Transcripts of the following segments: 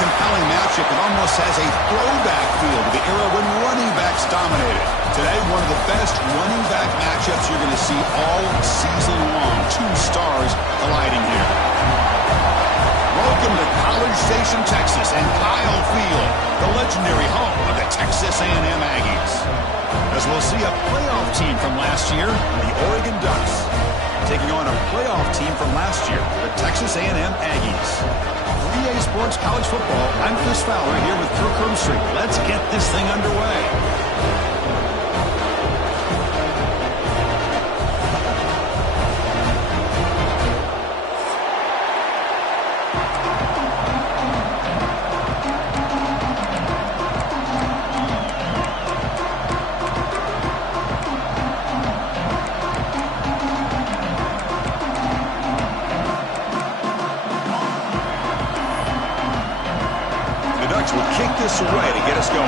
compelling matchup. It almost has a throwback feel to the era when running backs dominated. Today, one of the best running back matchups you're going to see all season long. Two stars colliding here. Welcome to College Station, Texas, and Kyle Field, the legendary home of the Texas A&M Aggies. As we'll see a playoff team from last year, the Oregon Ducks, taking on a playoff team from last year, the Texas A&M Aggies. 3A Sports College Football, I'm Chris Fowler here with Kirk Herbstreit. Let's get this thing underway. Will kick this away to get us going.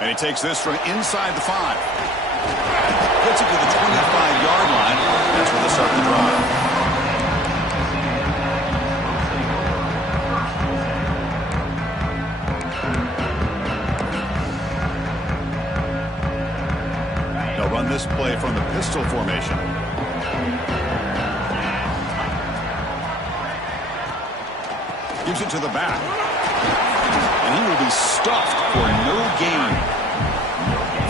And he takes this from inside the 5. Gets it to the 25-yard line. That's where they start the drive. Run this play from the pistol formation. Gives it to the back. And he will be stuffed for no gain.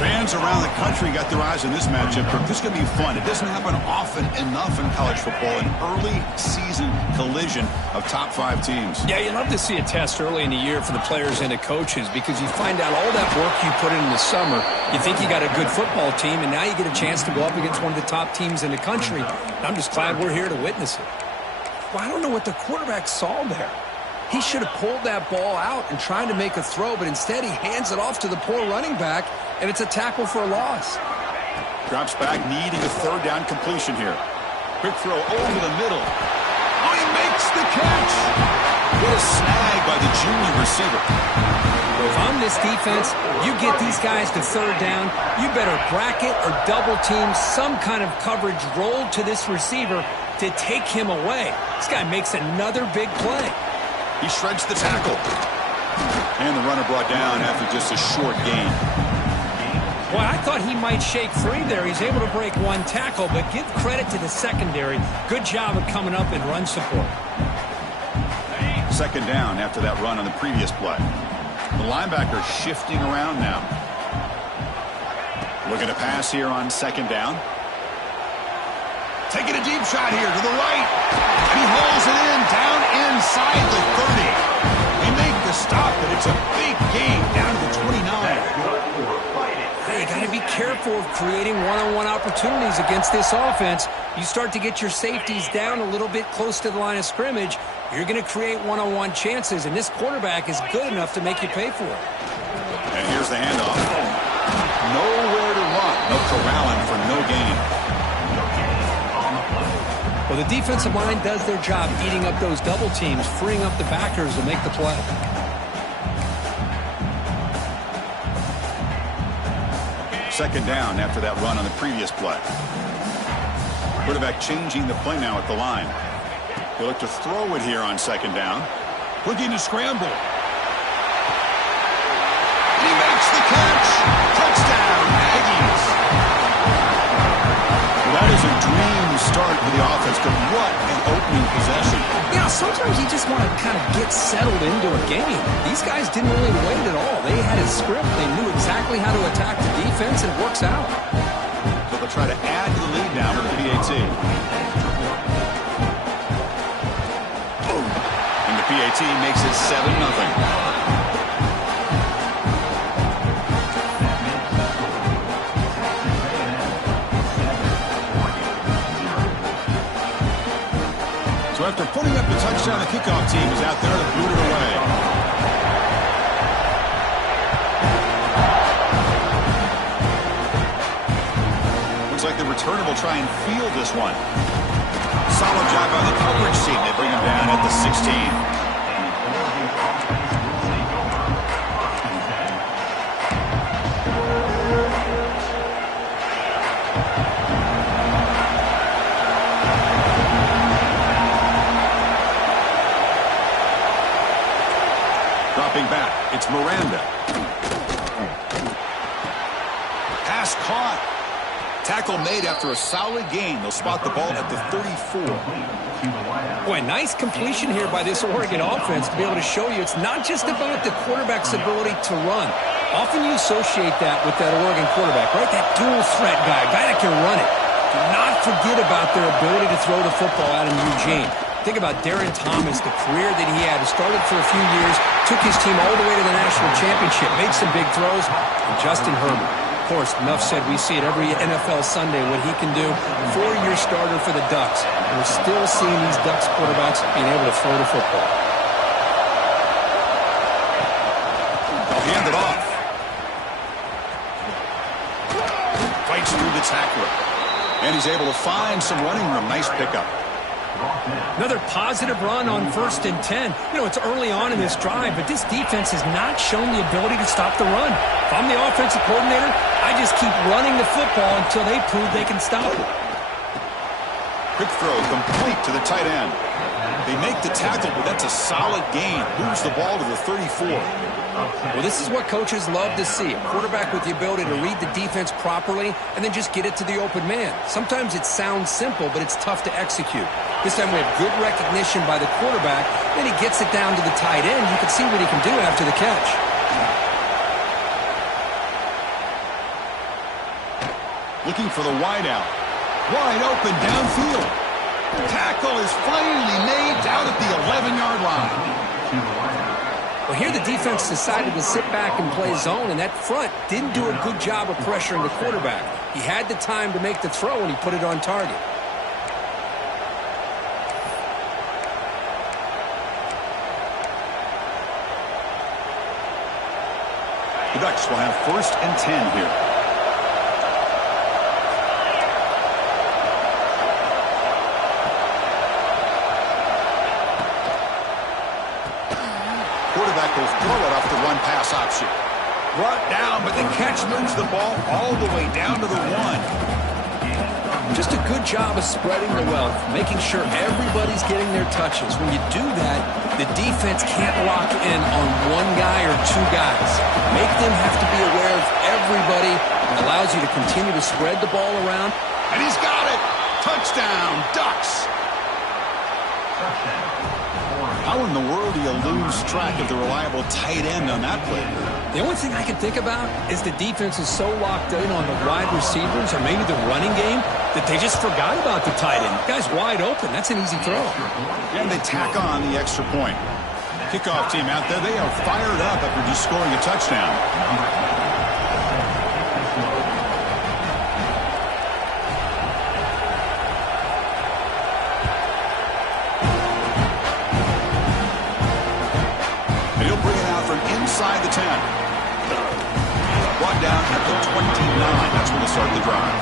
Fans around the country got their eyes on this matchup. This is going to be fun. It doesn't happen often enough in college football, an early season collision of top 5 teams. Yeah, you love to see a test early in the year for the players and the coaches because you find out all that work you put in the summer. You think you got a good football team, and now you get a chance to go up against one of the top teams in the country. I'm just glad we're here to witness it. Well, I don't know what the quarterback saw there. He should have pulled that ball out and tried to make a throw, but instead he hands it off to the poor running back, and it's a tackle for a loss. Drops back, needing a third down completion here. Quick throw over the middle. Oh, he makes the catch. What a snag by the junior receiver. If I'm this defense, you get these guys to third down, you better bracket or double team some kind of coverage roll to this receiver to take him away. This guy makes another big play. He shreds the tackle. And the runner brought down after just a short gain. Well, I thought he might shake free there. He's able to break one tackle, but give credit to the secondary. Good job of coming up in run support. Second down after that run on the previous play. The linebacker shifting around now. Looking to pass here on second down. Taking a deep shot here to the right. And he hauls it in down inside the 30. They make the stop, but it's a big gain down to the 29. Hey, you got to be careful of creating one-on-one opportunities against this offense. You start to get your safeties down a little bit close to the line of scrimmage, you're going to create one-on-one chances, and this quarterback is good enough to make you pay for it. And here's the handoff. Nowhere to run. No corralling for no gain. Well, the defensive line does their job eating up those double teams, freeing up the backers to make the play. Second down after that run on the previous play. Quarterback changing the play now at the line. He'll look to throw it here on second down. Looking to scramble. He makes the catch. Touchdown, Aggies. That is a dream start for the offense, but what an opening possession. Yeah, sometimes you just want to kind of get settled into a game. These guys didn't really wait at all. They had a script. They knew exactly how to attack the defense, and it works out. So they'll try to add to the lead now with the PAT. And the PAT makes it 7-0. So after putting up the touchdown, the kickoff team is out there to boot it away. Looks like the returner will try and field this one. Solid job by the coverage team. They bring him down at the 16. Dropping back, it's Miranda. Pass caught. Tackle made after a solid gain. They'll spot the ball at the 34. Boy, nice completion here by this Oregon offense to be able to show you it's not just about the quarterback's ability to run. Often you associate that with that Oregon quarterback, right? That dual threat guy, a guy that can run it. Do not forget about their ability to throw the football out in Eugene. Think about Darren Thomas, the career that he had. He started for a few years, took his team all the way to the national championship, made some big throws, and Justin Herbert. Of course, enough said, we see it every NFL Sunday what he can do. 4-year starter for the Ducks. And we're still seeing these Ducks quarterbacks being able to throw the football. They'll hand it off. Fights through the tackler. And he's able to find some running room. Nice pickup. Another positive run on 1st and 10. You know, it's early on in this drive, but this defense has not shown the ability to stop the run. If I'm the offensive coordinator, I just keep running the football until they prove they can stop it. Quick throw complete to the tight end. They make the tackle, but that's a solid gain. Moves the ball to the 34. Well, this is what coaches love to see. A quarterback with the ability to read the defense properly and then just get it to the open man. Sometimes it sounds simple, but it's tough to execute. This time we have good recognition by the quarterback. Then he gets it down to the tight end. You can see what he can do after the catch. Looking for the wideout. Wide open downfield. Tackle is finally made down at the 11-yard line. Well, here the defense decided to sit back and play zone, and that front didn't do a good job of pressuring the quarterback. He had the time to make the throw, and he put it on target. The Ducks will have 1st and 10 here. Quarterback will throw it off the run-pass option. Brought down, but the catch moves the ball all the way down to the 1. Just a good job of spreading the wealth, making sure everybody's getting their touches. When you do that, the defense can't lock in on one guy or two guys. Make them have to be aware of everybody. It allows you to continue to spread the ball around. And he's got it! Touchdown, Ducks! How in the world do you lose track of the reliable tight end on that play? The only thing I can think about is the defense is so locked in on the wide receivers or maybe the running game that they just forgot about the tight end. The guy's wide open. That's an easy throw. And they tack on the extra point. Kickoff team out there, they are fired up after just scoring a touchdown. Inside the 10. Brought down at the 29. That's when they start the drive.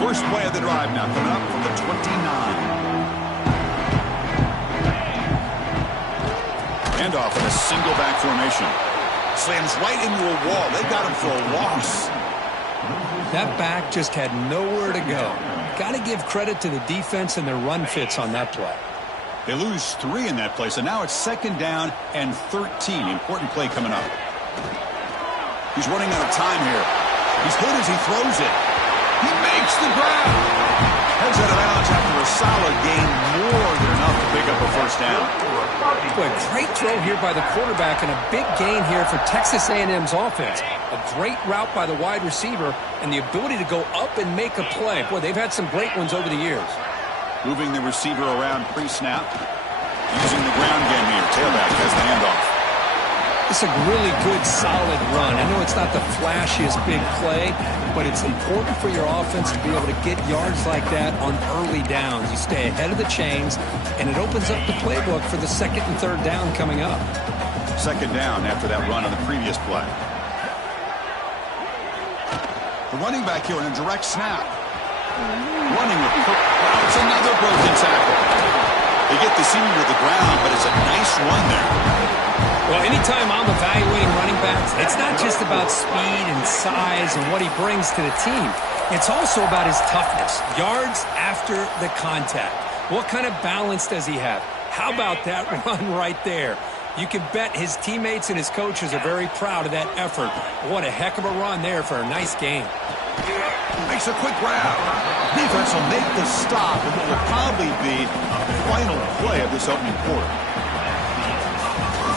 First play of the drive now coming up from the 29. Handoff in a single back formation. Slams right into a wall. They got him for a loss. That back just had nowhere to go. Got to give credit to the defense and their run fits on that play. They lose 3 in that play, so now it's 2nd down and 13. Important play coming up. He's running out of time here. He's hit as he throws it. He makes the grab. Heads out of bounds after a solid gain, more than enough to pick up a 1st down. Boy, great throw here by the quarterback and a big gain here for Texas A&M's offense. A great route by the wide receiver and the ability to go up and make a play. Boy, they've had some great ones over the years. Moving the receiver around pre-snap. Using the ground game here. Tailback has the handoff. It's a really good, solid run. I know it's not the flashiest big play, but it's important for your offense to be able to get yards like that on early downs. You stay ahead of the chains, and it opens up the playbook for the 2nd and 3rd down coming up. 2nd down after that run on the previous play. The running back here in a direct snap. Running with Kirk. Wow, it's another broken tackle. They get the senior to the ground, but it's a nice run there. Well, anytime I'm evaluating running backs, it's not just about speed and size and what he brings to the team. It's also about his toughness, yards after the contact. What kind of balance does he have? How about that run right there? You can bet his teammates and his coaches are very proud of that effort. What a heck of a run there for a nice game. Makes a quick grab. Defense will make the stop, and it will probably be a final play of this opening quarter.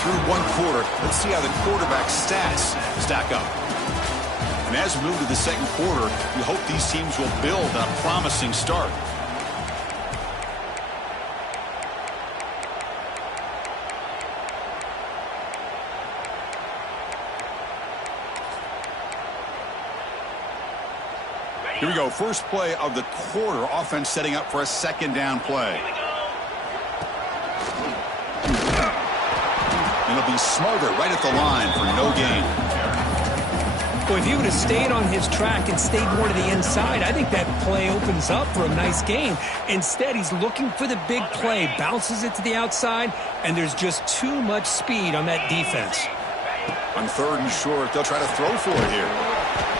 Through one quarter, let's see how the quarterback's stats stack up. And as we move to the second quarter, we hope these teams will build on a promising start. Here we go. First play of the quarter. Offense setting up for a second down play. And it'll be Smothers right at the line for no gain. Well, if he would have stayed on his track and stayed more to the inside, I think that play opens up for a nice game. Instead, he's looking for the big play, bounces it to the outside, and there's just too much speed on that defense. On third and short, they'll try to throw for it here.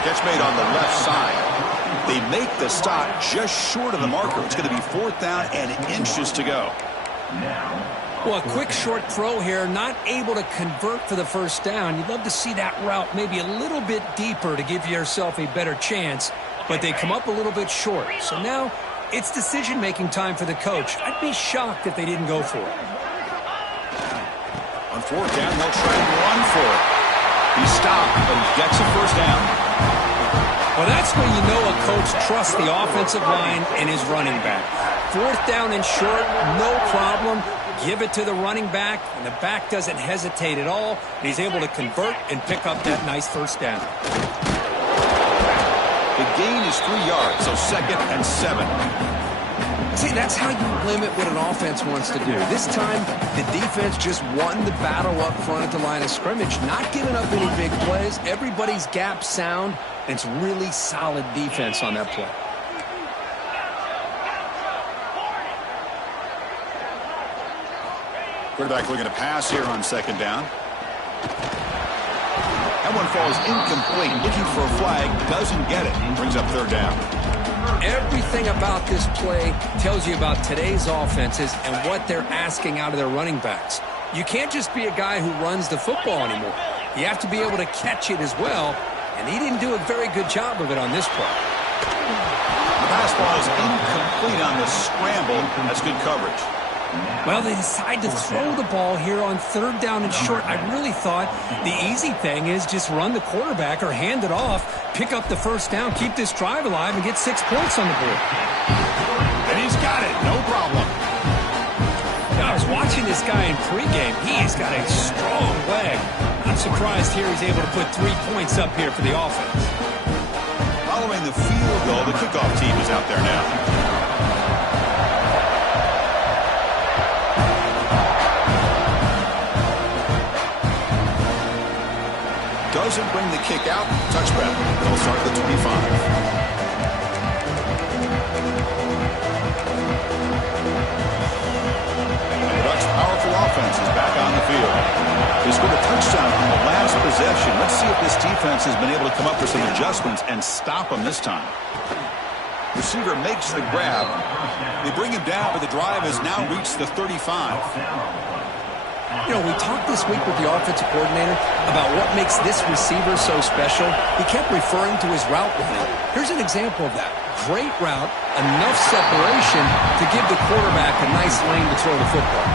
Catch made on the left side. They make the stop just short of the marker. It's going to be 4th down and inches to go. Well, a quick short throw here, not able to convert for the first down. You'd love to see that route maybe a little bit deeper to give yourself a better chance, but they come up a little bit short. So now it's decision-making time for the coach. I'd be shocked if they didn't go for it. On 4th down, they'll try and run for it. He stopped, but he gets a first down. Well, that's when you know a coach trusts the offensive line and his running back. 4th down and short, no problem. Give it to the running back, and the back doesn't hesitate at all. He's able to convert and pick up that nice first down. The gain is 3 yards, so 2nd and 7. See, that's how you limit what an offense wants to do. This time, the defense just won the battle up front at the line of scrimmage, not giving up any big plays. Everybody's gap sound, and it's really solid defense on that play. Quarterback looking to pass here on 2nd down. That one falls incomplete. Looking for a flag, doesn't get it. Brings up 3rd down. Everything about this play tells you about today's offenses and what they're asking out of their running backs. You can't just be a guy who runs the football anymore. You have to be able to catch it as well, and he didn't do a very good job of it on this play. The pass ball is incomplete on the scramble. That's good coverage. Well, they decide to throw the ball here on 3rd down and short. I really thought the easy thing is just run the quarterback or hand it off, pick up the first down, keep this drive alive, and get 6 points on the board. And he's got it. No problem. Now, I was watching this guy in pregame. He's got a strong leg. I'm surprised here he's able to put 3 points up here for the offense. Following the field goal, the kickoff team is out there now. Doesn't bring the kick out. Touchback. They'll start at the 25. And the Ducks' powerful offense is back on the field. They scored a touchdown on the last possession. Let's see if this defense has been able to come up with some adjustments and stop them this time. Receiver makes the grab. They bring him down, but the drive has now reached the 35. You know, we talked this week with the offensive coordinator about what makes this receiver so special. He kept referring to his route running. Here's an example of that. Great route, enough separation to give the quarterback a nice lane to throw the football.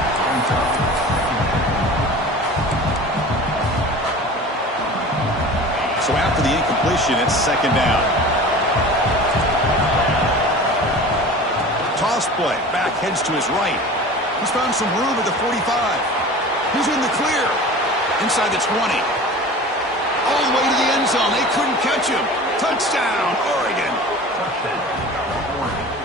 So after the incompletion, it's 2nd down. Toss play. Back heads to his right. He's found some room at the 45. He's in the clear. Inside the 20. All the way to the end zone. They couldn't catch him. Touchdown, Oregon.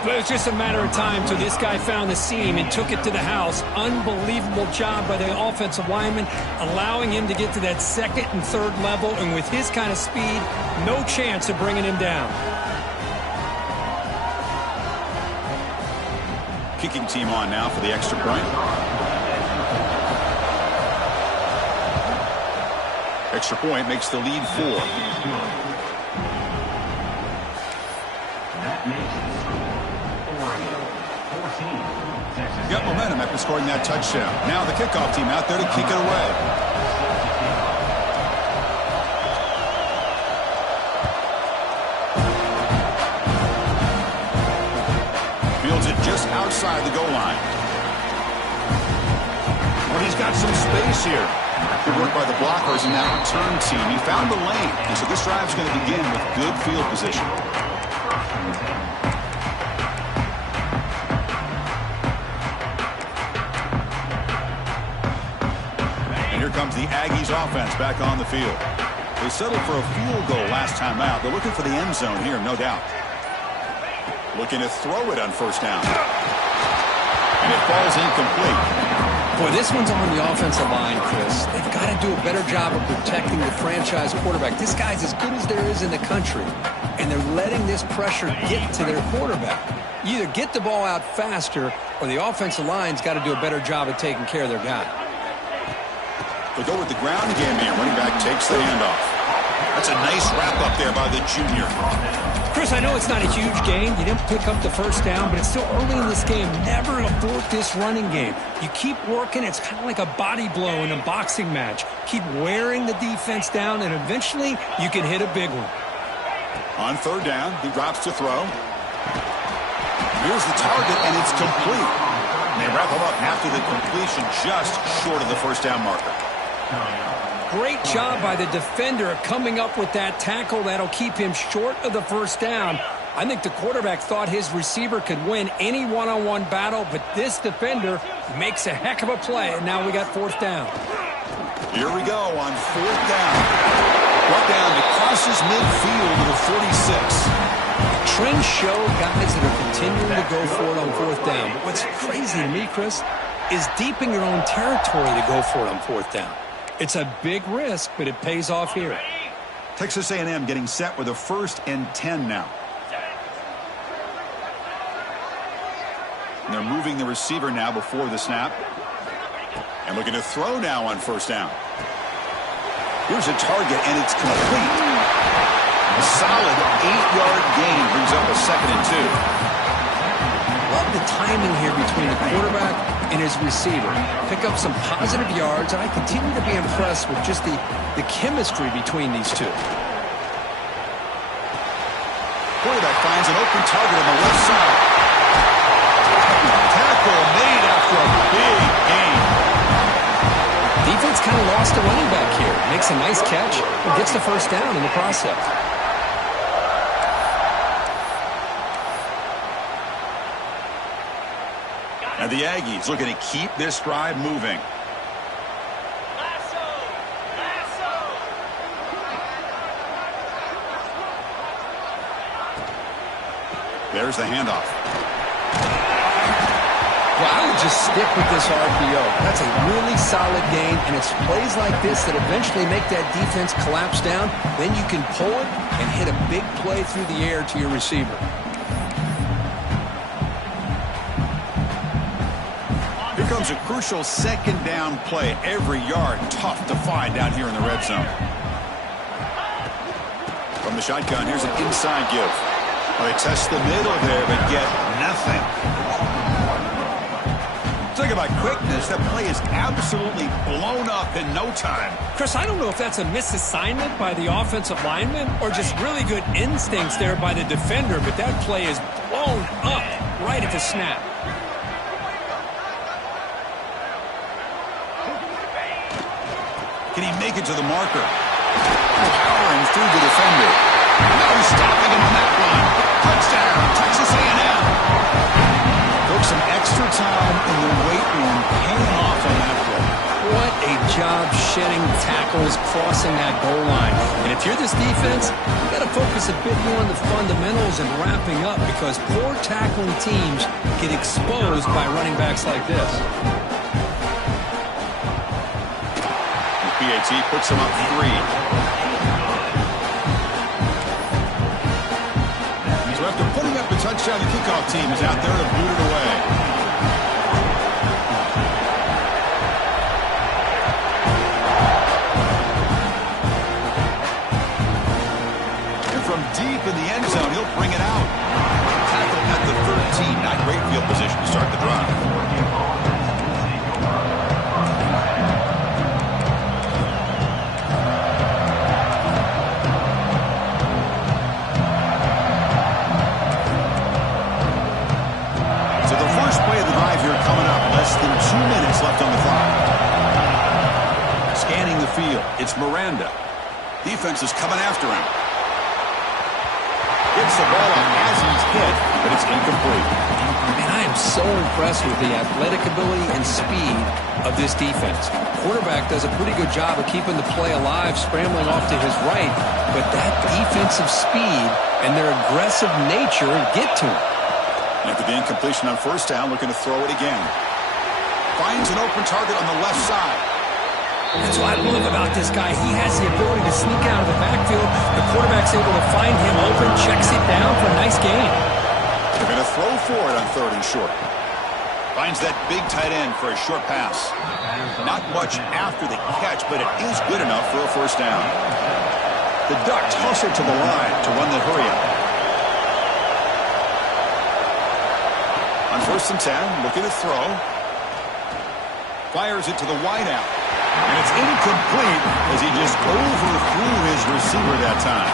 But it was just a matter of time till this guy found the seam and took it to the house. Unbelievable job by the offensive lineman, allowing him to get to that 2nd and 3rd level. And with his kind of speed, no chance of bringing him down. Kicking team on now for the extra point. Extra point makes the lead 4. Got momentum after scoring that touchdown. Now the kickoff team out there to kick it away. Fields it just outside the goal line. Well, he's got some space here. Good work by the blockers in that return team. He found the lane, and so this drive's going to begin with good field position. Comes the Aggies offense back on the field. They settled for a field goal last time out. They're looking for the end zone here, no doubt. Looking to throw it on first down. And it falls incomplete. Boy, this one's on the offensive line, Chris. They've got to do a better job of protecting the franchise quarterback. This guy's as good as there is in the country, and they're letting this pressure get to their quarterback. You either get the ball out faster, or the offensive line's got to do a better job of taking care of their guy. They'll go with the ground game here. Running back takes the handoff. That's a nice wrap-up there by the junior. Chris, I know it's not a huge gain. You didn't pick up the first down, but it's still early in this game. Never abort this running game. You keep working. It's kind of like a body blow in a boxing match. Keep wearing the defense down, and eventually you can hit a big one. On third down, he drops to throw. Here's the target, and it's complete. And they wrap him up after the completion just short of the first down marker. Great job by the defender coming up with that tackle that'll keep him short of the first down. I think the quarterback thought his receiver could win any one-on-one battle, but this defender makes a heck of a play, and now we got fourth down. Here we go on fourth down. Brought down to crosses midfield to the 46. Trends show guys that are continuing to go for it on fourth down. But what's crazy to me, Chris, is deep in your own territory to go for it on fourth down. It's a big risk, but it pays off here. Texas A&M getting set with a 1st and 10 now. And they're moving the receiver now before the snap. And looking to throw now on first down. Here's a target, and it's complete. A solid 8-yard gain brings up a 2nd and 2. Love the timing here between the quarterback and his receiver. Pick up some positive yards, and I continue to be impressed with just the chemistry between these two. Quarterback finds an open target on the left side. Tackle made after a big gain. Defense kind of lost the running back here. Makes a nice catch and gets the first down in the process. And the Aggies looking to keep this drive moving. There's the handoff. Well, I would just stick with this RPO. That's a really solid game, and it's plays like this that eventually make that defense collapse down. Then you can pull it and hit a big play through the air to your receiver. Here comes a crucial 2nd down play. Every yard tough to find down here in the red zone. From the shotgun, here's an inside give. Well, they test the middle there, but get nothing. Talk about quickness. That play is absolutely blown up in no time. Chris, I don't know if that's a misassignment by the offensive lineman or just really good instincts there by the defender, but that play is blown up right at the snap. Can he make it to the marker? Powering through the defender. No stopping him on that one. Touchdown, Texas A&M. Took some extra time in the weight room, paying off on that play. What a job shedding tackles, crossing that goal line. And if you're this defense, you got to focus a bit more on the fundamentals and wrapping up, because poor tackling teams get exposed by running backs like this. PAT puts him up 3. So after putting up a touchdown, the kickoff team is out there to boot it away. And from deep in the end zone, he'll bring it out. field position to start the drive. So the first play of the drive here coming up. Less than 2 minutes left on the clock. Scanning the field, it's Miranda. Defense is coming after him. Gets the ball up as he's hit, but it's incomplete. And I am so impressed with the athletic ability and speed of this defense. Quarterback does a pretty good job of keeping the play alive, scrambling off to his right, but that defensive speed and their aggressive nature get to him. After the incompletion on first down, looking to throw it again. Finds an open target on the left side. That's what I love about this guy. He has the ability to sneak out of the backfield. The quarterback's able to find him open, checks it down for a nice gain. They're going to throw for it on 3rd and short. Finds that big tight end for a short pass. Not much after the catch, but it is good enough for a first down. The Ducks hustle to the line to run the hurry-up. On 1st and 10, looking to throw. Fires it to the wideout. And it's incomplete as he just overthrew his receiver that time.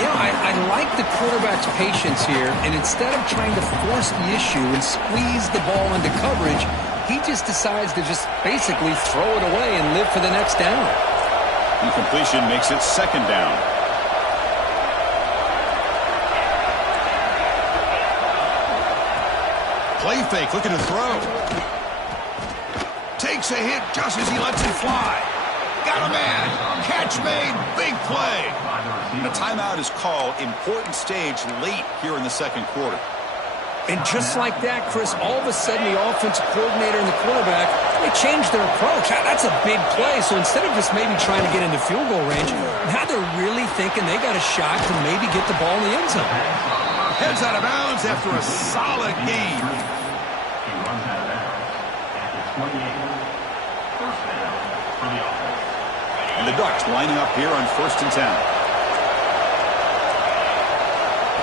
You know, I like the quarterback's patience here, and instead of trying to force the issue and squeeze the ball into coverage, he just decides to just basically throw it away and live for the next down. Incompletion makes it 2nd down. Play fake, looking to throw. Takes a hit just as he lets it fly. Got a man. Catch made. Big play. A timeout is called. Important stage late here in the 2nd quarter. And just like that, Chris, all of a sudden the offensive coordinator and the quarterback, they changed their approach. That's a big play. So instead of just maybe trying to get into field goal range, now they're really thinking they got a shot to maybe get the ball in the end zone. Heads out of bounds after a solid game. And the Ducks lining up here on 1st and 10.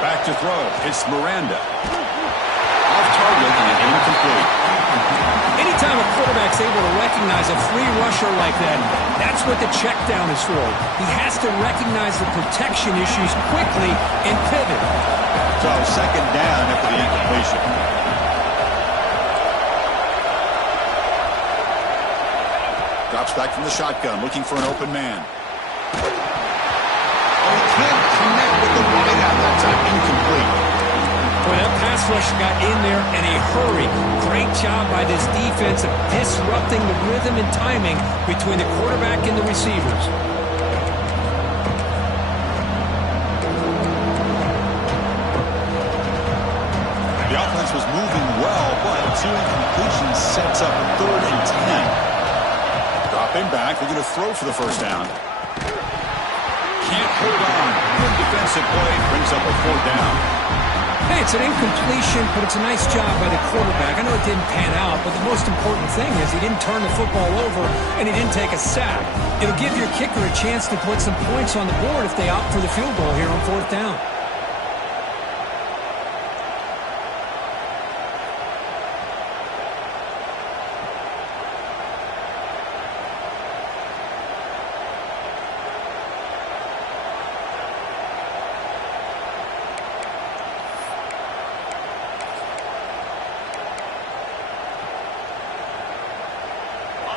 Back to throw. It's Miranda. Off target and incomplete. Anytime a quarterback's able to recognize a free rusher like that, that's what the check down is for. He has to recognize the protection issues quickly and pivot. So 2nd down after the incompletion. Drops back from the shotgun, looking for an open man. Oh, he can't connect with the wideout. That time incomplete. Boy, that pass rush got in there in a hurry. Great job by this defense of disrupting the rhythm and timing between the quarterback and the receivers. The offense was moving well, but 2 incompletions sets up a 3rd and 10. Dropping back, looking to throw for the first down. Can't hold on. Good defensive play, brings up a 4th down. Hey, it's an incompletion, but it's a nice job by the quarterback. I know it didn't pan out, but the most important thing is he didn't turn the football over and he didn't take a sack. It'll give your kicker a chance to put some points on the board if they opt for the field goal here on 4th down.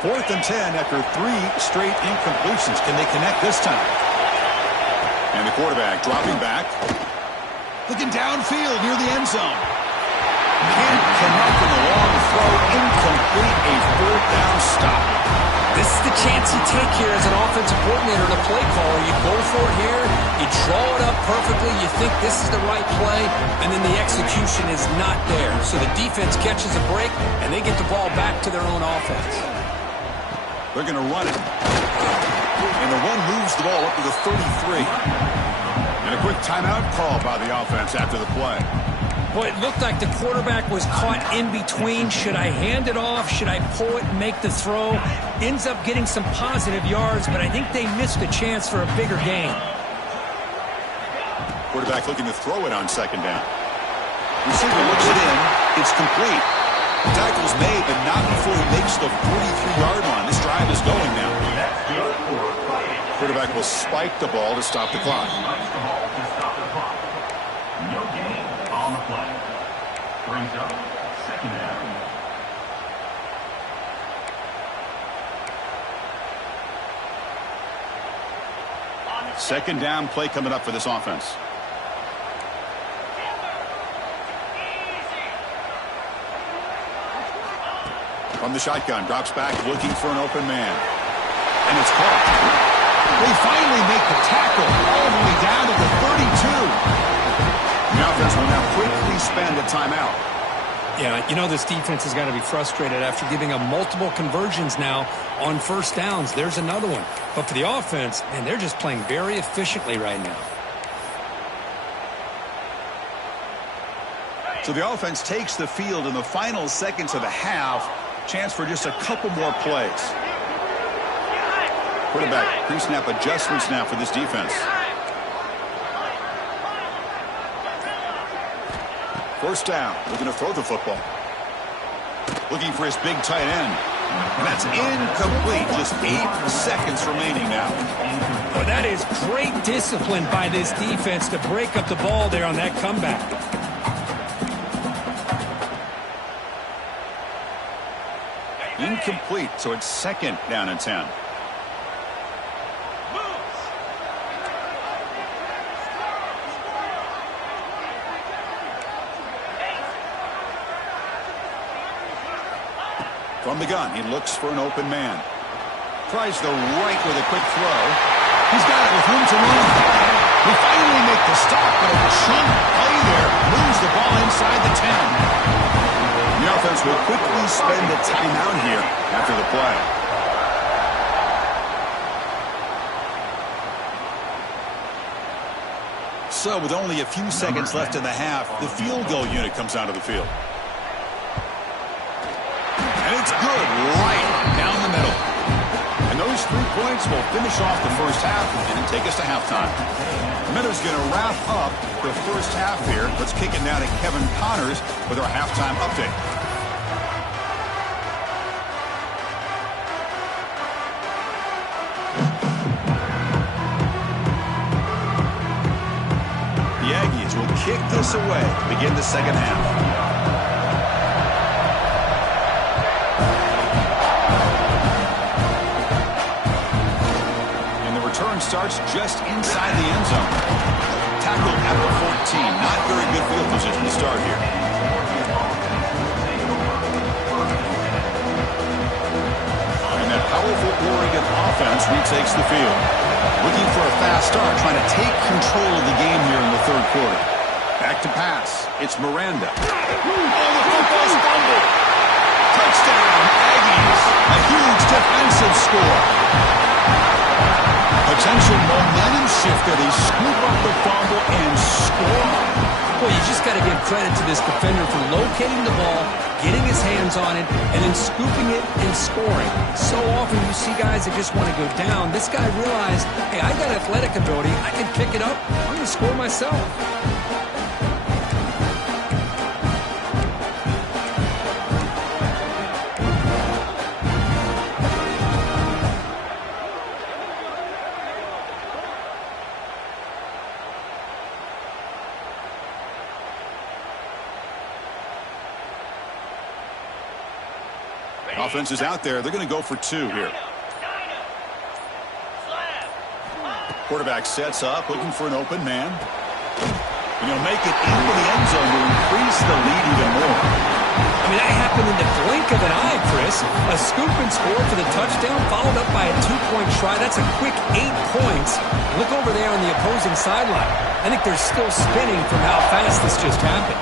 Fourth and 10 after 3 straight incompletions. Can they connect this time? And the quarterback dropping back. Looking downfield near the end zone. Can't connect in the long throw. Incomplete. A 4th down stop. This is the chance you take here as an offensive coordinator and a play caller. You go for it here. You draw it up perfectly. You think this is the right play, and then the execution is not there. So the defense catches a break, and they get the ball back to their own offense. They're going to run it. And the one moves the ball up to the 33. And a quick timeout call by the offense after the play. Boy, it looked like the quarterback was caught in between. Should I hand it off? Should I pull it and make the throw? Ends up getting some positive yards, but I think they missed a chance for a bigger gain. Quarterback looking to throw it on 2nd down. Receiver looks it in. It's complete. The tackle's made, but not before he makes the 43-yard line. This drive is going now. Quarterback will spike the ball to stop the clock. No gain on the play. Brings up second down. Second down play coming up for this offense. From the shotgun, drops back, looking for an open man. And it's caught. They finally make the tackle all the way down to the 32. The offense will now quickly spend a timeout. Yeah, you know this defense has got to be frustrated after giving up multiple conversions now on first downs. There's another one. But for the offense, man, they're just playing very efficiently right now. So the offense takes the field in the final seconds of the half. Chance for just a couple more plays. Quarterback pre-snap adjustments now for this defense. First down, looking to throw the football. Looking for his big tight end. And that's incomplete. Just 8 seconds remaining now. Well, that is great discipline by this defense to break up the ball there on that comeback. Incomplete, so it's second down and 10. From the gun, he looks for an open man. Tries the right with a quick throw. He's got it with room to run. They finally make the stop, but a chunk play there moves the ball inside the 10. The offense will quickly spend a timeout here after the play. So with only a few seconds left in the half, the field goal unit comes out of the field. And it's good right down the middle. And those 3 points will finish off the first half and take us to halftime. Miller's going to wrap up the first half here. Let's kick it now to Kevin Connors with our halftime update. The Aggies will kick this away to begin the second half. Starts just inside the end zone. Tackled at the 14. Not very good field position to start here. And that powerful Oregon offense retakes the field. Looking for a fast start, trying to take control of the game here in the third quarter. Back to pass. It's Miranda. Oh, the football's fumbled. Touchdown, Aggies. A huge defensive score. Potential momentum shifter. They scoop up the fumble and score. Well, you just got to give credit to this defender for locating the ball, getting his hands on it, and then scooping it and scoring. So often you see guys that just want to go down. This guy realized, hey, I got athletic ability. I can pick it up. I'm going to score myself. Offense is out there. They're going to go for 2 here. Quarterback sets up, looking for an open man. And he'll make it into the end zone to increase the lead even more. I mean, that happened in the blink of an eye, Chris. A scoop and score for the touchdown, followed up by a 2-point try. That's a quick 8 points. Look over there on the opposing sideline. I think they're still spinning from how fast this just happened.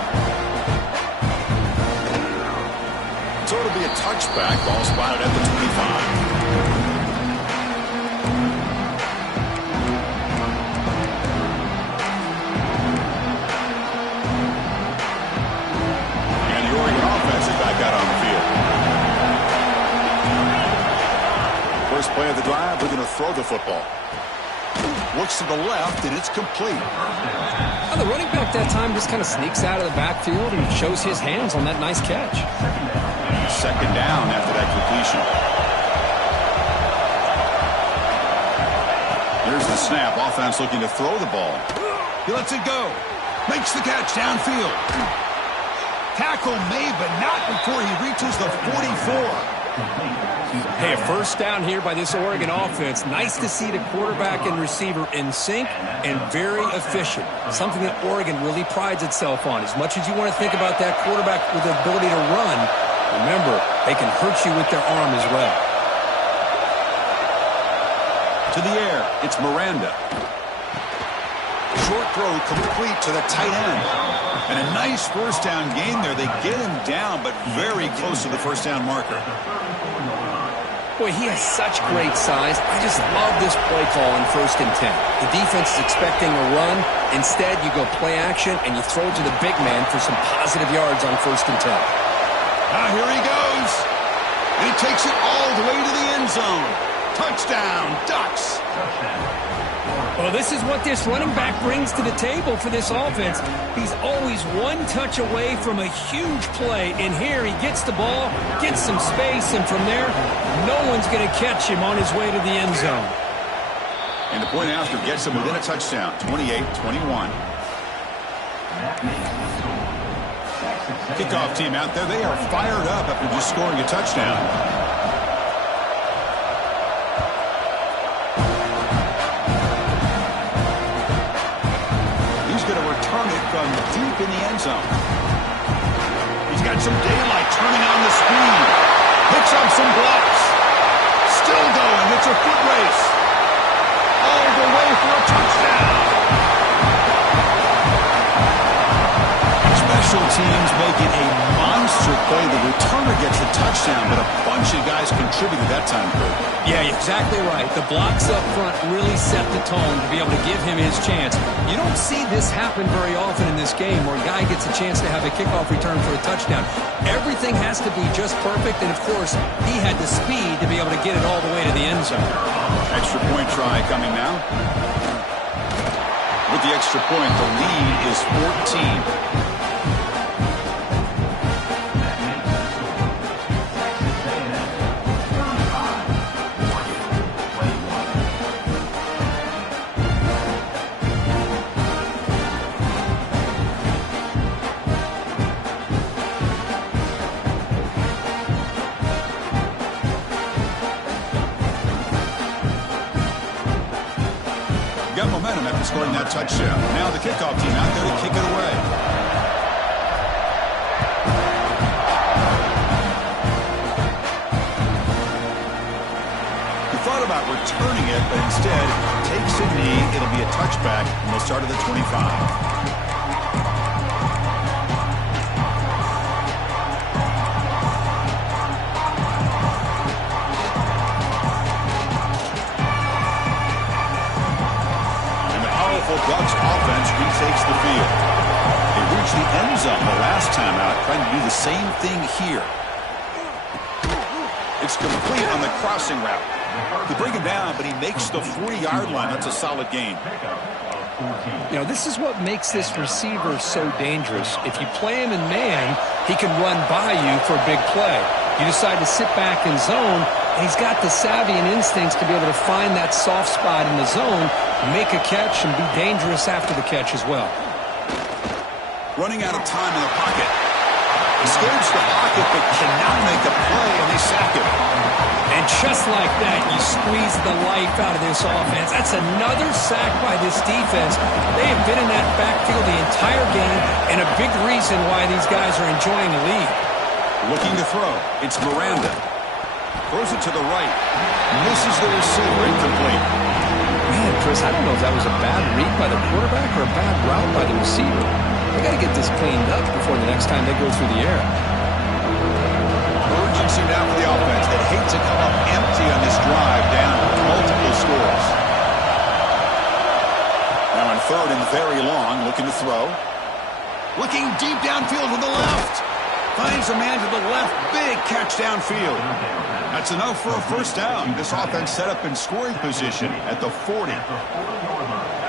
So it'll be a touchback. Ball spotted at the 25. And the Oregon offense is back out on the field. First play of the drive, we're going to throw the football. Looks to the left, and it's complete. Well, the running back that time just kind of sneaks out of the backfield and shows his hands on that nice catch. Second down after that completion. Here's the snap. Offense looking to throw the ball. He lets it go. Makes the catch downfield. Tackle made, but not before he reaches the 44. Hey, a first down here by this Oregon offense. Nice to see the quarterback and receiver in sync and very efficient. Something that Oregon really prides itself on. As much as you want to think about that quarterback with the ability to run, remember, they can hurt you with their arm as well. To the air, it's Miranda. Short throw complete to the tight end. And a nice first down gain there. They get him down, but very close to the first down marker. Boy, he has such great size. I just love this play call on 1st and 10. The defense is expecting a run. Instead, you go play action, and you throw to the big man for some positive yards on 1st and 10. Now here he goes. He takes it all the way to the end zone. Touchdown, Ducks. Well, this is what this running back brings to the table for this offense. He's always one touch away from a huge play. And here he gets the ball, gets some space, and from there, no one's going to catch him on his way to the end zone. And the point after gets him within a touchdown, 28-21. Kickoff team out there, they are fired up after just scoring a touchdown. From deep in the end zone. He's got some daylight, turning on the speed. Picks up some blocks. Still going. It's a foot race. All the way for a touchdown. Special teams make it a monster play. The returner gets the touchdown, but a bunch of guys contributed that time, Kurt. Yeah, exactly right. The blocks up front really set the tone to be able to give him his chance. You don't see this happen very often in this game where a guy gets a chance to have a kickoff return for a touchdown. Everything has to be just perfect, and of course, he had the speed to be able to get it all the way to the end zone. Extra point try coming now. With the extra point, the lead is 14. Got momentum after scoring that touchdown. Now the kickoff team out there to kick it away. He thought about returning it, but instead takes a knee. It'll be a touchback, and they'll start at the 25. Ducks offense retakes the field. They reach the end zone the last time out, trying to do the same thing here. It's complete on the crossing route. They bring him down, but he makes the 40-yard line. That's a solid gain. You know, this is what makes this receiver so dangerous. If you play him in man, he can run by you for a big play. You decide to sit back in zone, and he's got the savvy and instincts to be able to find that soft spot in the zone, make a catch, and be dangerous after the catch as well. Running out of time in the pocket. Escapes the pocket, but cannot make a play, and they sack him. And just like that, you squeeze the life out of this offense. That's another sack by this defense. They have been in that backfield the entire game, and a big reason why these guys are enjoying the lead. Looking to throw. It's Miranda. Throws it to the right. Misses the receiver. Incomplete. Man, Chris, I don't know if that was a bad read by the quarterback or a bad route by the receiver. They got to get this cleaned up before the next time they go through the air. Urgency now for the offense. They hate to come up empty on this drive, down multiple scores. Now on third and very long, looking to throw. Looking deep downfield to the left. Finds a man to the left. Big catch downfield. That's enough for a first down. This offense set up in scoring position at the 40.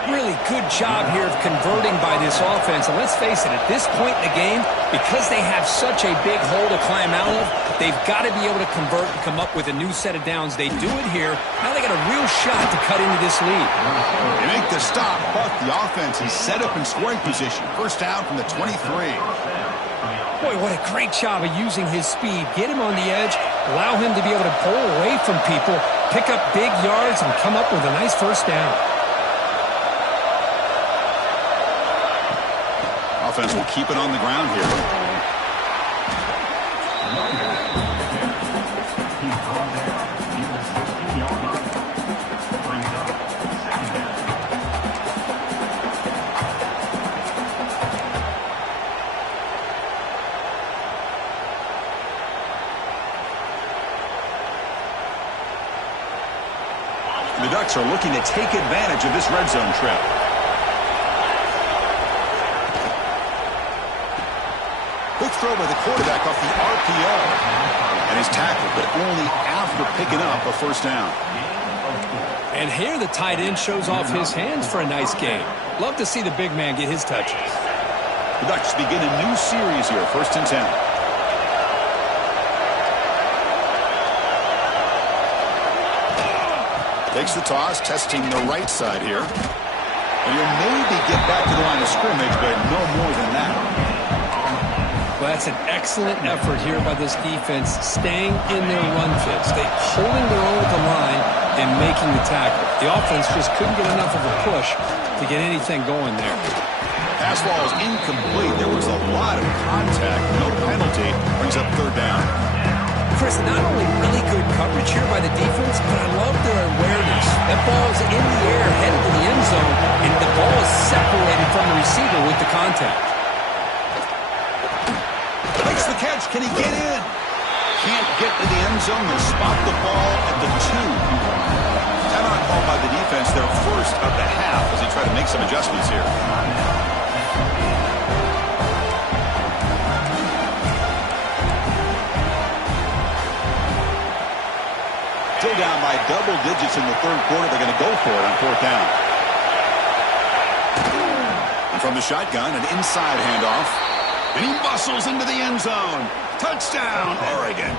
Really good job here of converting by this offense. And let's face it, at this point in the game, because they have such a big hole to climb out of, they've got to be able to convert and come up with a new set of downs. They do it here. Now they got a real shot to cut into this lead. They make the stop, but the offense is set up in scoring position. First down from the 23. Boy, what a great job of using his speed. Get him on the edge, allow him to be able to pull away from people, pick up big yards, and come up with a nice first down. Offense will keep it on the ground here. The Ducks are looking to take advantage of this red zone trip. Quick throw by the quarterback off the RPO. And he's tackled, but only after picking up a first down. And here the tight end shows off his hands for a nice game. Love to see the big man get his touches. The Ducks begin a new series here, 1st and 10. Takes the toss, testing the right side here. And he'll maybe get back to the line of scrimmage, but no more than that. Well, that's an excellent effort here by this defense, staying in their run fits. They holding their own with the line and making the tackle. The offense just couldn't get enough of a push to get anything going there. Pass ball is incomplete. There was a lot of contact. No penalty. Brings up 3rd down. Chris, not only really good coverage here by the defense, but I love their awareness. That ball is in the air, headed to the end zone, and the ball is separated from the receiver with the contact. Makes the catch. Can he get in? Can't get to the end zone. They spot the ball at the 2. Timeout called by the defense, their first of the half, as they try to make some adjustments here. Still down by double digits in the 3rd quarter. They're going to go for it on 4th down. And from the shotgun, an inside handoff. And he bustles into the end zone. Touchdown, Oregon.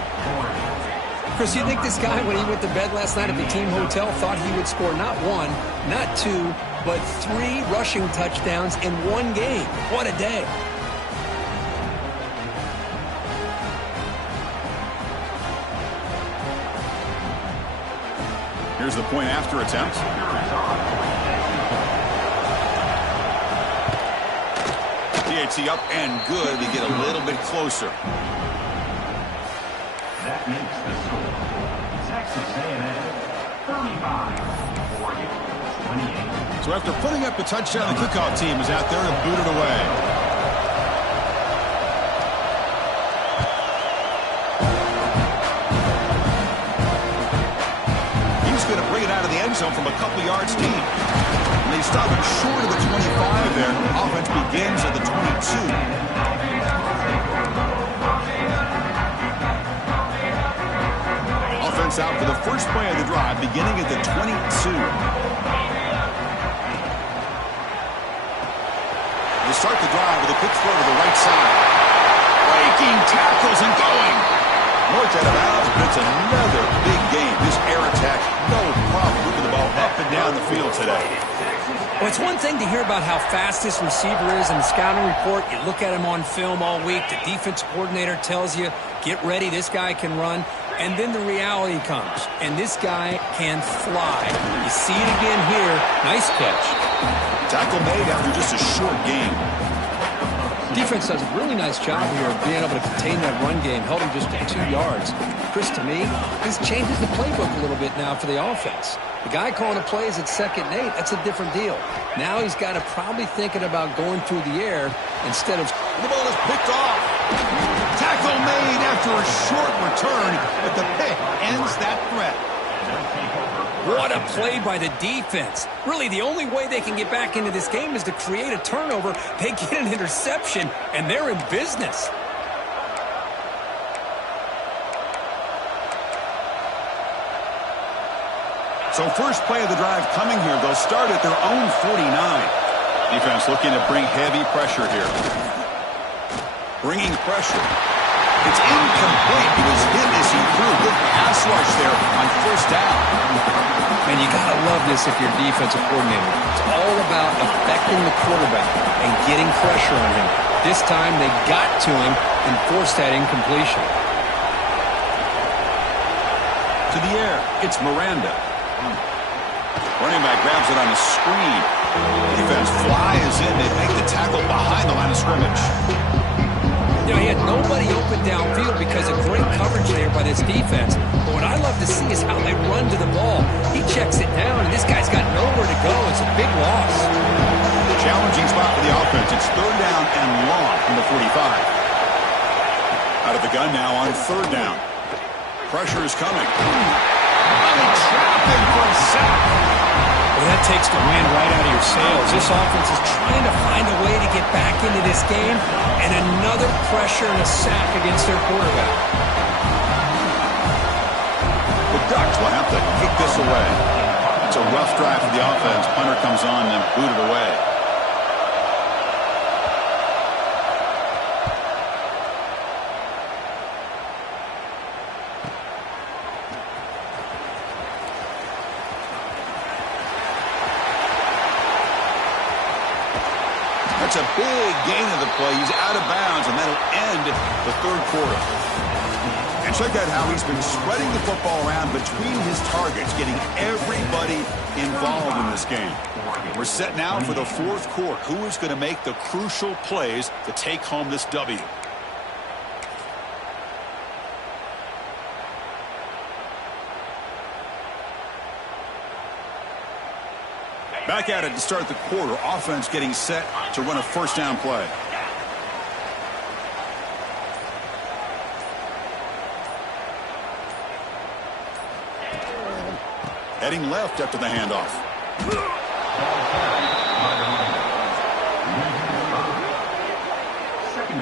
Chris, you think this guy, when he went to bed last night at the team hotel, thought he would score not 1, not 2, but 3 rushing touchdowns in one game? What a day. Here's the point after attempt. DHC up and good. They get a little bit closer. That makes the score. Texas A&M 35, Oregon 28. So after putting up the touchdown, the kickoff team is out there to boot it away. He's going to bring it out of the end zone from a couple yards deep. And they stop him short of the 25 there. Offense begins at the 22. Offense out for the first play of the drive, beginning at the 22. They start the drive with a quick throw to the right side. Breaking tackles and going. North out of bounds, but it's another big game. This air attack, no problem moving the ball up and down the field today. Well, it's one thing to hear about how fast this receiver is in the scouting report. You look at him on film all week. The defense coordinator tells you, get ready, this guy can run. And then the reality comes, and this guy can fly. You see it again here. Nice catch. Tackle made after just a short game. Defense does a really nice job here of being able to contain that run game. Held him just to 2 yards. Chris, to me, this changes the playbook a little bit now for the offense. The guy calling the plays at 2nd and 8, that's a different deal. Now he's got to probably thinking about going through the air instead of... The ball is picked off. Tackle made after a short return, but the pick ends that threat. What a play by the defense. Really, the only way they can get back into this game is to create a turnover. They get an interception, and they're in business. So So first play of the drive coming here. They'll start at their own 49. Defense looking to bring heavy pressure here. Bringing pressure. It's incomplete. He was hit as he threw. Good pass rush there on first down. And you got to love this if you're a defensive coordinator. It's all about affecting the quarterback and getting pressure on him. This time they got to him and forced that incompletion. To the air, it's Miranda. Running back grabs it on a screen. Defense flies in. They make the tackle behind the line of scrimmage. You know, he had nobody open downfield because of great coverage there by this defense. But what I love to see is how they run to the ball. He checks it down, and this guy's got nowhere to go. It's a big loss. Challenging spot for the offense. It's third down and long from the 45. Out of the gun now on third down. Pressure is coming. Trapping for a sack. Well, that takes the wind right out of your sails. This offense is trying to find a way to get back into this game, and another pressure and a sack against their quarterback. The Ducks will have to kick this away. It's a rough drive for the offense. Punter comes on and booted away. That's a big gain of the play. He's out of bounds, and that'll end the third quarter. And check out how he's been spreading the football around between his targets, getting everybody involved in this game. We're set now for the fourth quarter. Who is going to make the crucial plays to take home this W? Back at it to start the quarter. Offense getting set to run a first down play. Heading left after the handoff.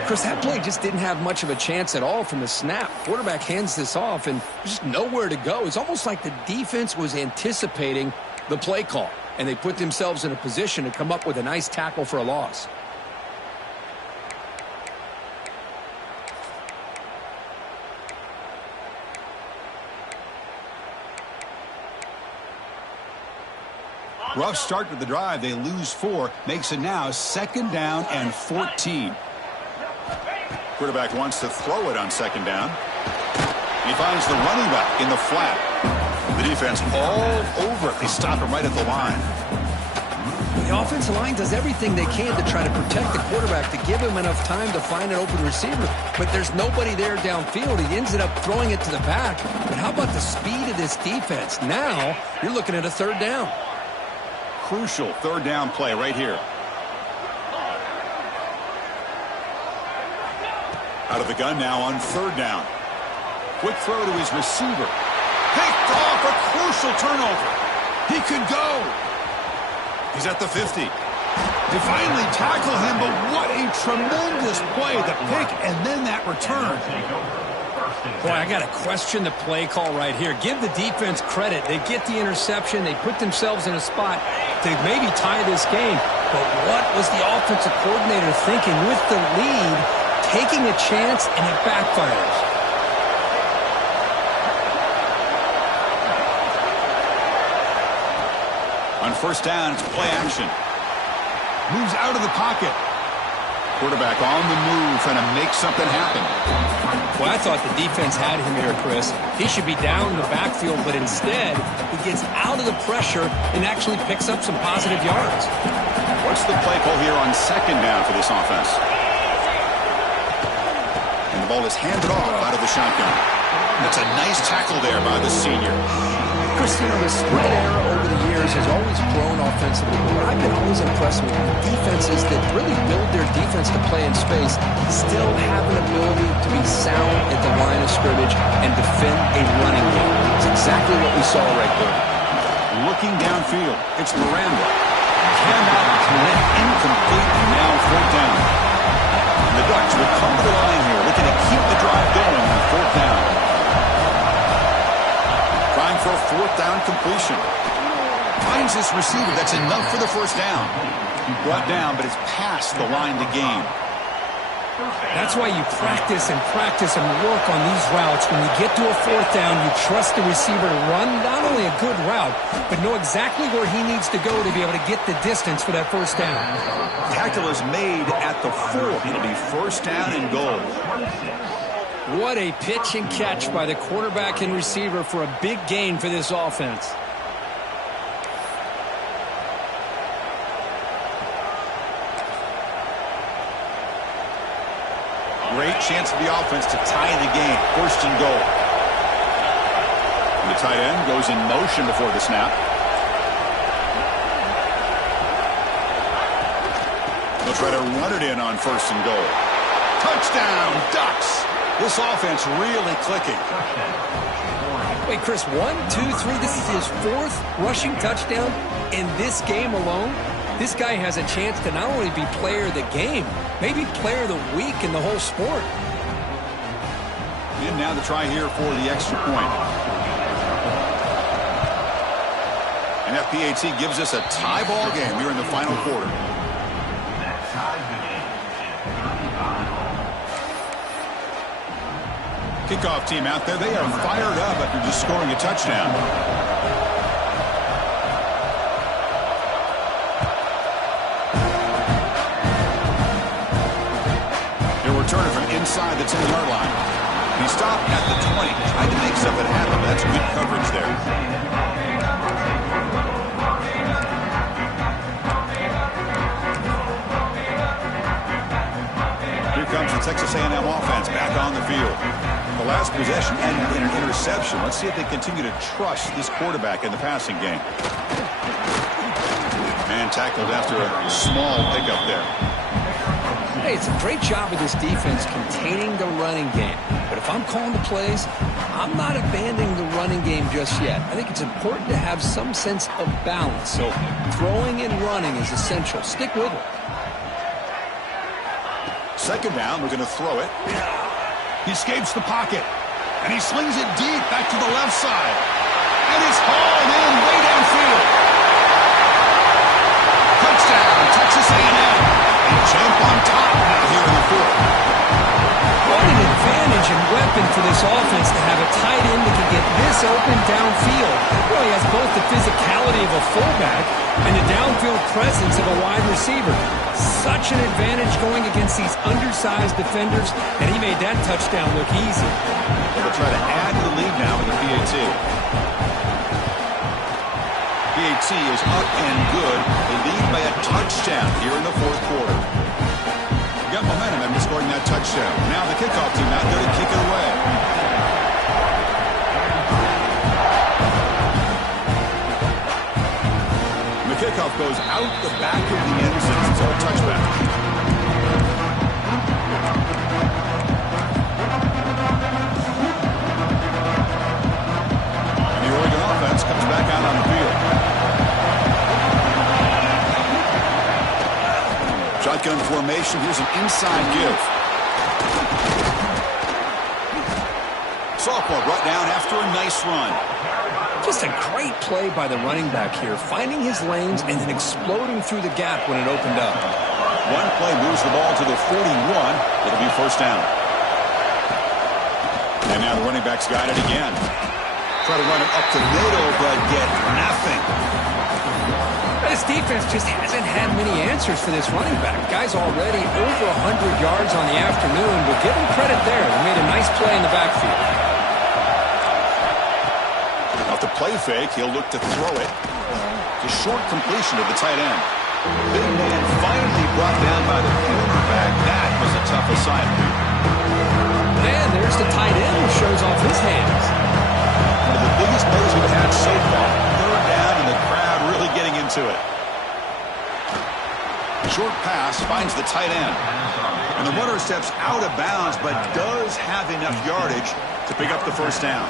Chris, that play just didn't have much of a chance at all from the snap. Quarterback hands this off, and just nowhere to go. It's almost like the defense was anticipating the play call, and they put themselves in a position to come up with a nice tackle for a loss. Rough start to the drive. They lose 4. Makes it now second down and 14. Quarterback wants to throw it on second down. He finds the running back in the flat. The defense all over it. They stop him right at the line. The offensive line does everything they can to try to protect the quarterback, to give him enough time to find an open receiver. But there's nobody there downfield. He ends up throwing it to the back. But how about the speed of this defense? Now you're looking at a third down. Crucial third down play right here. Out of the gun now on third down. Quick throw to his receiver. Picked off, a crucial turnover. He could go. He's at the 50. They finally tackle him, but what a tremendous play. The pick and then that return. Boy, I got to question the play call right here. Give the defense credit. They get the interception. They put themselves in a spot to maybe tie this game. But what was the offensive coordinator thinking with the lead, taking a chance, and it backfires? On first down, it's play action. Moves out of the pocket. Quarterback on the move, trying to make something happen. Well, I thought the defense had him here, Chris. He should be down in the backfield, but instead, he gets out of the pressure and actually picks up some positive yards. What's the play call here on second down for this offense? And the ball is handed off out of the shotgun. That's a nice tackle there by the senior. Chris, you know, the spread era over the years has always grown offensively. But I've been always impressed with defenses that really build their defense to play in space, still have an ability to be sound at the line of scrimmage and defend a running game. It's exactly what we saw right there. Looking downfield, it's Miranda. Handout to Lent, incomplete, and now fourth down. And the Ducks will come to the line here, looking to keep the drive going on fourth down. Trying for a fourth down completion. Finds this receiver. That's enough for the first down. Brought down, but it's past the line to gain. That's why you practice and work on these routes. When you get to a fourth down, you trust the receiver to run not only a good route, but know exactly where he needs to go to be able to get the distance for that first down. Tackle is made at the 4. It'll be first down and goal. What a pitch and catch by the quarterback and receiver for a big gain for this offense. Great chance for the offense to tie the game. First and goal. And the tight end goes in motion before the snap. They'll try to run it in on first and goal. Touchdown, Ducks. This offense really clicking. Wait, Chris, 1, 2, 3. This is his 4th rushing touchdown in this game alone. This guy has a chance to not only be player of the game, maybe player of the week in the whole sport. And now the try here for the extra point. And FPAT gives us a tie ball game here in the final quarter. Kickoff team out there. They are fired up after just scoring a touchdown. Returner from inside the 10-yard line. He stopped at the 20. Tried to make something happen, but that's good coverage there. Here comes the Texas A&M offense back on the field. The last possession ended in an interception. Let's see if they continue to trust this quarterback in the passing game. Man tackled after a small pickup there. Hey, it's a great job of this defense containing the running game. But if I'm calling the plays, I'm not abandoning the running game just yet. I think it's important to have some sense of balance. So throwing and running is essential. Stick with it. Second down, we're going to throw it. He escapes the pocket. And he slings it deep back to the left side. And it's hauled in way downfield. Touchdown, Texas A&M. Jump on top now here in the fourth. What an advantage and weapon for this offense to have a tight end that can get this open downfield. Really has both the physicality of a fullback and the downfield presence of a wide receiver. Such an advantage going against these undersized defenders, and he made that touchdown look easy. They'll try to add to the lead now with the PAT. PAT is up and good. They lead by a touchdown here in the fourth quarter. Got momentum after scoring that touchdown. Now the kickoff team out there to kick it away. And the kickoff goes out the back of the end zone. It's a touchback. And the Oregon offense comes back out on the field. Shotgun formation. Here's an inside give. Sophomore brought down after a nice run. Just a great play by the running back here, finding his lanes and then exploding through the gap when it opened up. One play moves the ball to the 41. It'll be first down. And now the running back's got it again. Try to run it up the middle, but get nothing. This defense just hasn't had many answers for this running back. Guy's already over 100 yards on the afternoon, but give him credit there. He made a nice play in the backfield. Off the play fake, he'll look to throw it. It's a short completion to the tight end. Big man finally brought down by the cornerback. That was a tough assignment. And there's the tight end who shows off his hands. One of the biggest plays we've had so far. Third down and the crowd really getting into it. Short pass finds the tight end. And the runner steps out of bounds, but does have enough yardage to pick up the first down.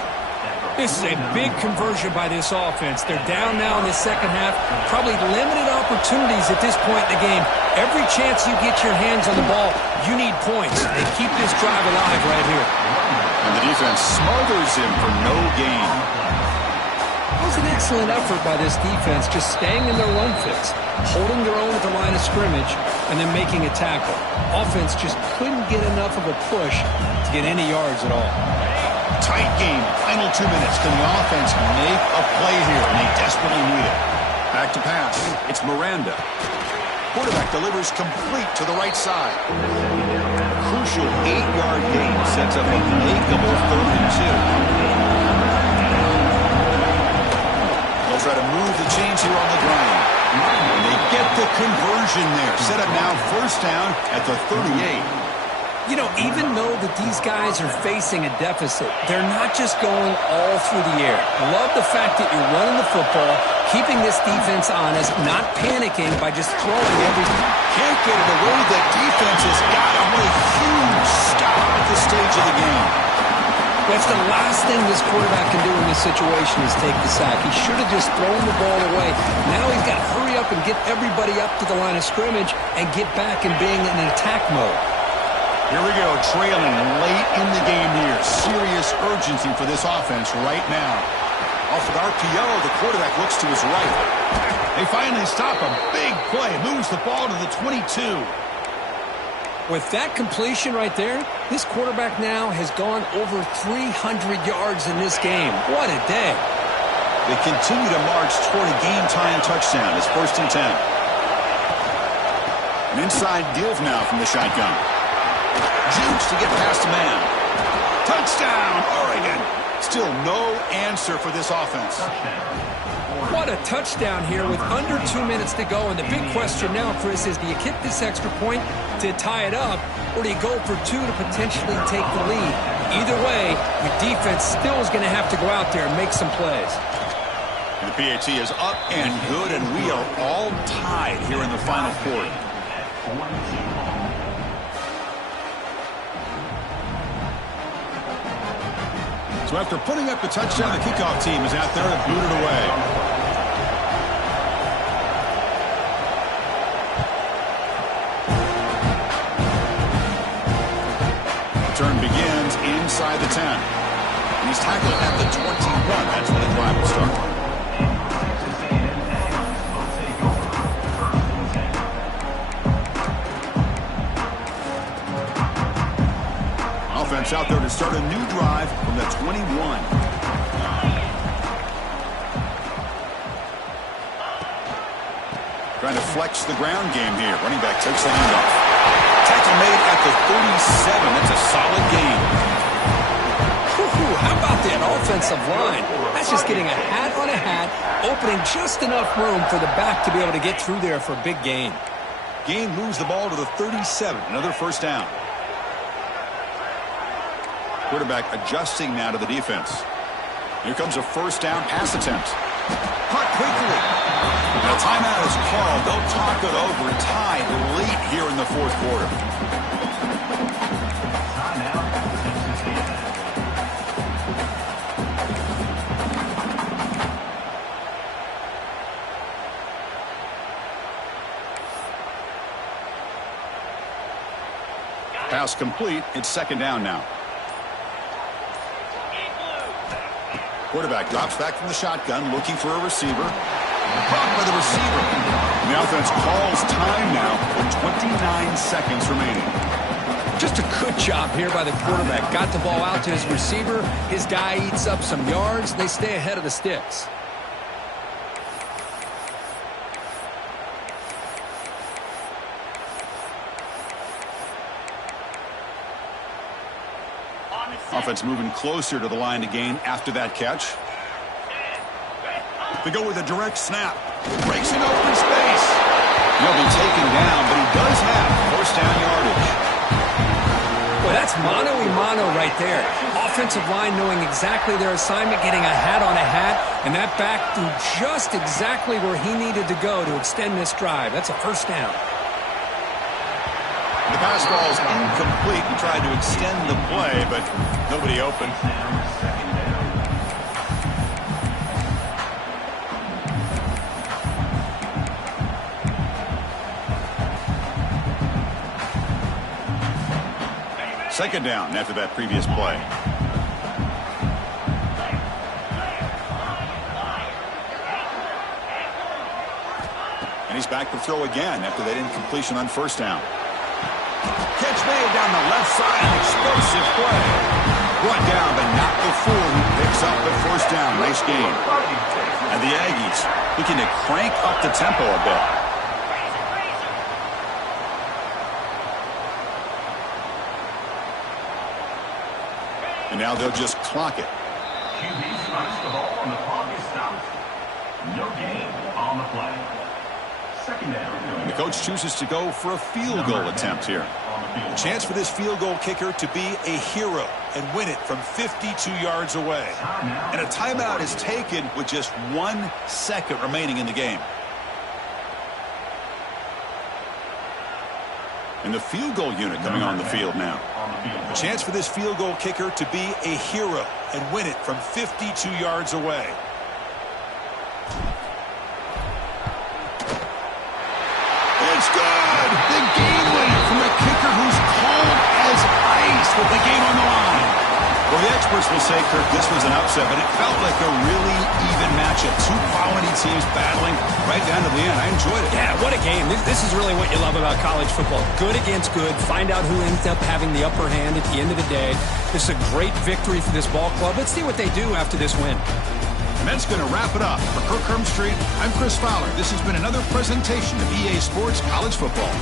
This is a big conversion by this offense. They're down now in the second half. Probably limited opportunities at this point in the game. Every chance you get your hands on the ball, you need points. They keep this drive alive right here. And the defense smothers him for no gain. It was an excellent effort by this defense, just staying in their run fits, holding their own at the line of scrimmage, and then making a tackle. Offense just couldn't get enough of a push to get any yards at all. Tight game. Final 2 minutes. Can the offense make a play here? And they desperately need it. Back to pass. It's Miranda. Quarterback delivers complete to the right side. Crucial 8-yard gain sets up a makeable 3rd and 2. They'll try to move the chains here on the ground. And they get the conversion there. Set up now 1st down at the 38. You know, even though that these guys are facing a deficit, they're not just going all through the air. Love the fact that you're running the football, keeping this defense honest, not panicking by just throwing everything. Can't get it away. The defense has got him with a huge stop at this stage of the game. That's the last thing this quarterback can do in this situation is take the sack. He should have just thrown the ball away. Now he's got to hurry up and get everybody up to the line of scrimmage and get back and being in attack mode. Here we go, trailing late in the game here. Serious urgency for this offense right now. Off of RPO, the quarterback looks to his right. They finally stop a big play. Moves the ball to the 22. With that completion right there, this quarterback now has gone over 300 yards in this game. What a day. They continue to march toward a game-tying touchdown. It's 1st and 10. An inside give now from the shotgun. Jukes to get past a man. Touchdown, Oregon. Still no answer for this offense. What a touchdown here with under 2 minutes to go. And the big question now, Chris, is do you kick this extra point to tie it up, or do you go for 2 to potentially take the lead? Either way, your defense still is going to have to go out there and make some plays. The PAT is up and good, and we are all tied here in the final quarter. So after putting up the touchdown, the kickoff team is out there to boot it away. Turn begins inside the 10. And he's tackled at the 21. That's when the drive will start. Offense out there to start a new drive from the 21. Trying to flex the ground game here. Running back takes the handoff. Tackle made at the 37. That's a solid gain. How about that offensive line? That's just getting a hat on a hat, opening just enough room for the back to be able to get through there for a big gain. Gain moves the ball to the 37. Another 1st down. Quarterback adjusting now to the defense. Here comes a 1st down pass attempt. Caught quickly. Now timeout is called. They'll talk it over. Tied late here in the 4th quarter. Pass complete. It's 2nd down now. Quarterback drops back from the shotgun, looking for a receiver. Caught by the receiver. And the offense calls time now with 29 seconds remaining. Just a good job here by the quarterback. Got the ball out to his receiver. His guy eats up some yards. They stay ahead of the sticks. Offense moving closer to the line to gain after that catch. They go with a direct snap. Breaks in open space. He'll be taken down, but he does have 1st down yardage. Well, that's mano-a-mano right there. Offensive line knowing exactly their assignment, getting a hat on a hat, and that back threw just exactly where he needed to go to extend this drive. That's a 1st down. The pass ball is incomplete and tried to extend the play, but nobody open. Second down after that previous play. back to throw again after they didn't completion on first down. Catch made down the left side. Explosive play. Brought down, but not before he picks up the first down. Nice game. And the Aggies looking to crank up the tempo a bit. And now they'll just clock it. QB strikes the ball and the clock is stopped. No gain on the play. Second down. And the coach chooses to go for a field goal attempt here. A chance for this field goal kicker to be a hero and win it from 52 yards away. And a timeout is taken with just 1 second remaining in the game. And the field goal unit coming on the field now. A chance for this field goal kicker to be a hero and win it from 52 yards away. It's good! The game winner from a kicker who's cold as ice with the game on the line. Well, the experts will say, Kirk, this was an upset, but it felt like a really even matchup. Two quality teams battling right down to the end. I enjoyed it. Yeah, what a game. This is really what you love about college football. Good against good. Find out who ends up having the upper hand at the end of the day. This is a great victory for this ball club. Let's see what they do after this win. And that's going to wrap it up. For Kirk Herbstreit, I'm Chris Fowler. This has been another presentation of EA Sports College Football.